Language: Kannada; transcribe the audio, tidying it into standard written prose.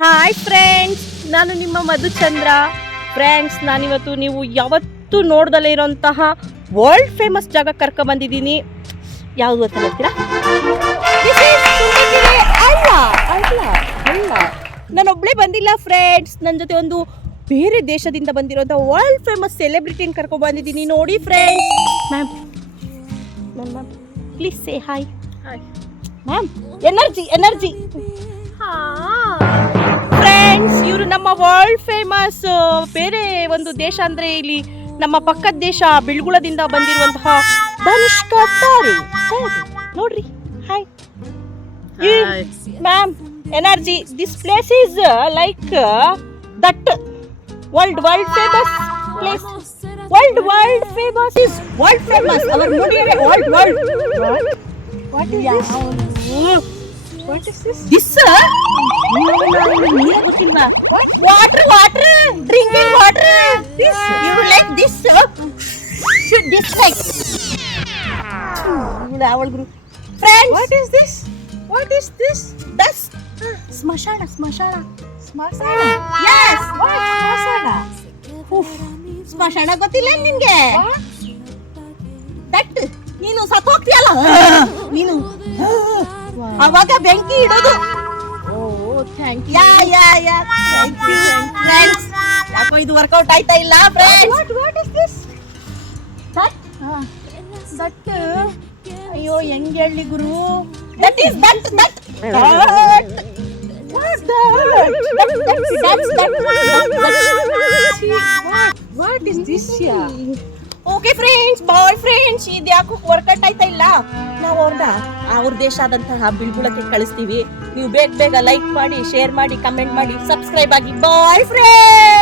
ಹಾಯ್ ಫ್ರೆಂಡ್ಸ್, ನಾನು ನಿಮ್ಮ ಮಧುಚಂದ್ರ. ಫ್ರೆಂಡ್ಸ್, ನಾನಿವತ್ತು ನೀವು ಯಾವತ್ತೂ ನೋಡ್ದಲೇ ಇರೋಂತಹ ವರ್ಲ್ಡ್ ಫೇಮಸ್ ಜಾಗ ಕರ್ಕೊಂಡ್ಬಂದಿದ್ದೀನಿ. ಯಾವುದು ಅಂತ ಹೇಳ್ತೀರಾ? ಅಲ್ಲ ಅಲ್ಲ ಅಲ್ಲ, ನಾನೊಬ್ಳೇ ಬಂದಿಲ್ಲ ಫ್ರೆಂಡ್ಸ್. ನನ್ನ ಜೊತೆ ಒಂದು ಬೇರೆ ದೇಶದಿಂದ ಬಂದಿರೋಂಥ ವರ್ಲ್ಡ್ ಫೇಮಸ್ ಸೆಲೆಬ್ರಿಟಿನ ಕರ್ಕೊಂಡ್ಬಂದಿದ್ದೀನಿ. ನೋಡಿ friends. Ma'am ma'am please say hi. Hi ma'am, energy. Friends, ಇವರು ನಮ್ಮ ವರ್ಲ್ಡ್ ಫೇಮಸ್ ಬೇರೆ ಒಂದು ದೇಶ ಅಂದ್ರೆ ಇಲ್ಲಿ ನಮ್ಮ ಪಕ್ಕದ ದೇಶ ಬಿಳ್ಗುಳದಿಂದ ಬಂದಿರುವಂತಹ ಧನುಷ್ಕಾ ತಾರೆ. ನೋಡ್ರಿ, hi ma'am. Energy, this place is like that world famous place. World famous is world famous. ಅವರ್ ನೋಡಿದ್ರೆ world What is this? This ನೀರೇ ಗೊತ್ತಿಲ್ವಾ? Water drinking water. You like this should dislike ಅವಳು. Friends, What is this? ದಸ್ ಸ್ಮಶಾನ. Yes. What? Smashana. ಸ್ಮಶಾನ ಗೊತ್ತಿಲ್ಲ ನಿನ್ಗೆ? ದಟ್ ನೀನು ಸತ್ತೋಗ್ತೀಯಲ್ಲ, ನೀನು ಅವಾಗ ಬೆಂಕಿ ಇಡೋದು. Oh, thank you. Yeah thank you friends. ಯಾಕೋ ಇದು ವರ್ಕೌಟ್ ಆಯ್ತಾ ಇಲ್ಲ friends? What is this? That That. ಅಯ್ಯೋ, ಹೆಂಗ್ ಹೇಳಿ ಗುರು? That is that What is this here? Okay friends, bye friends, ಇದು ಯಾಕೋ ವರ್ಕೌಟ್ ಆಯ್ತಾ ಇಲ್ಲ? ನಾವು ಅವ್ರ ದೇಶ ಆದಂತಹ ಬಿಳ್ಗುಳಕ್ಕೆ ಕಳಿಸ್ತೀವಿ. ನೀವು ಬೇಗ ಲೈಕ್ ಮಾಡಿ, ಶೇರ್ ಮಾಡಿ, ಕಮೆಂಟ್ ಮಾಡಿ, ಸಬ್ಸ್ಕ್ರೈಬ್ ಆಗಿ. Bye friends.